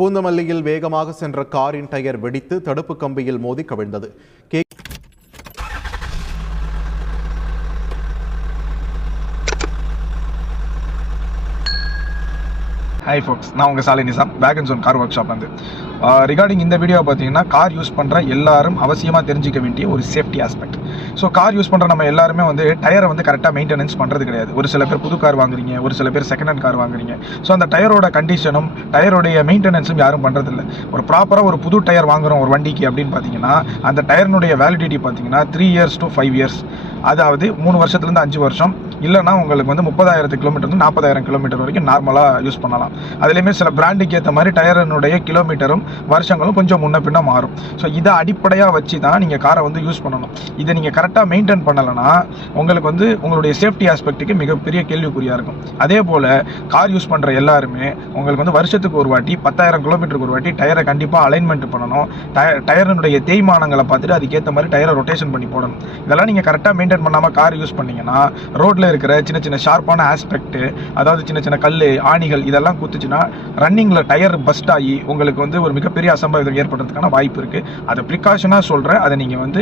பூந்தமல்லியில் வேகமாக சென்ற காரின் டயர் வெடித்து தடுப்பு கம்பியில் மோதி கவிழ்ந்தது. ஹாய் ஃபோக்ஸ், நான் உங்கள் சாலை நிசாம், பேக் அண்ட் ஜோன் கார் ஒர்க் ஷாப் வந்து ரிகார்டிங் இந்த வீடியோ பார்த்தீங்கன்னா கார் யூஸ் பண்ணுற எல்லாரும் அவசியமாக தெரிஞ்சிக்க வேண்டிய ஒரு safety aspect. So car use பண்ணுற நம்ம எல்லாருமே வந்து டயரை வந்து கரெக்டாக மெயின்டெனன்ஸ் பண்ணுறது கிடையாது. ஒரு சில பேர் புது கார் வாங்குறீங்க, ஒரு சில பேர் செகண்ட் ஹேண்ட் கார் வாங்குறீங்க. ஸோ அந்த டயரோட கண்டிஷனும் டயரோடைய மெயின்டெனன்ஸும் யாரும் பண்ணுறதில்ல. ப்ராப்பராக ஒரு புது டயர் வாங்குகிறோம் ஒரு வண்டிக்கு அப்படின்னு பார்த்தீங்கன்னா அந்த டயர்னுடைய வேலிடிட்டி பார்த்தீங்கன்னா 3 years to 5 years, அதாவது 3 வருஷத்துலேருந்து 5 வருஷம், இல்லைனா உங்களுக்கு வந்து 30,000 கிலோமீட்டர் 40,000 கிலோமீட்டர் வரைக்கும் நார்மலாக யூஸ் பண்ணலாம். அதுலேயுமே சில பிராண்டுக்கு ஏற்ற மாதிரி டயரினுடைய கிலோமீட்டரும் வருஷங்களும் கொஞ்சம் முன்ன பின்ன மாறும். ஸோ இதை அடிப்படையாக வச்சு தான் நீங்கள் காரை வந்து யூஸ் பண்ணணும். இதை நீங்கள் கரெக்டாக மெயின்டைன் பண்ணலைன்னா உங்களுக்கு வந்து உங்களுடைய சேஃப்டி ஆஸ்பெக்ட்டுக்கு மிகப்பெரிய கேள்விக்குறியாக இருக்கும். அதே போல் கார் யூஸ் பண்ணுற எல்லாருமே உங்களுக்கு வந்து வருஷத்துக்கு ஒரு வாட்டி 10,000 கிலோமீட்டருக்கு ஒரு வாட்டி டயரை கண்டிப்பாக அலைன்மெண்ட் பண்ணணும். டயரினுடைய தேய்மானங்களை பார்த்துட்டு அதுக்கேற்ற மாதிரி டயரை ரொட்டேஷன் பண்ணி போடணும். இதெல்லாம் நீங்கள் கரெக்டாக மெயின்டைன் பண்ணாமல் கார் யூஸ் பண்ணிங்கன்னா ரோட்டில் இருக்கிற சின்ன சின்ன ஷார்ப்பான ஆஸ்பெக்ட், அதாவது சின்ன சின்ன கல் ஆணிகள் இதெல்லாம் குத்துச்சுன்னா ரன்னிங்கில் டயர் பஸ்ட் ஆகி உங்களுக்கு வந்து ஒரு மிகப்பெரிய அசம்பாவிதம் ஏற்படுறதுக்கான வாய்ப்பு இருக்குது. அதை ப்ரிகாஷனாக சொல்கிறேன், அதை நீங்கள் வந்து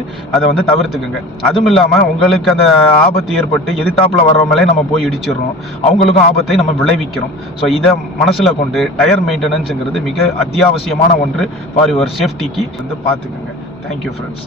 தவிர்த்துக்குங்க. அதுவும் இல்லாமல் உங்களுக்கு அந்த ஆபத்து ஏற்பட்டு எதிர்த்தாப்பில் வர்றவங்களே நம்ம போய் இடிச்சிடுறோம், அவங்களுக்கும் ஆபத்தை நம்ம விளைவிக்கிறோம். ஸோ இதை மனசில் கொண்டு டயர் மெயின்டெனன்ஸுங்கிறது மிக அத்தியாவசியமான ஒன்று ஃபார் யுவர் சேஃப்டிக்கு வந்து பார்த்துக்குங்க. Thank you friends.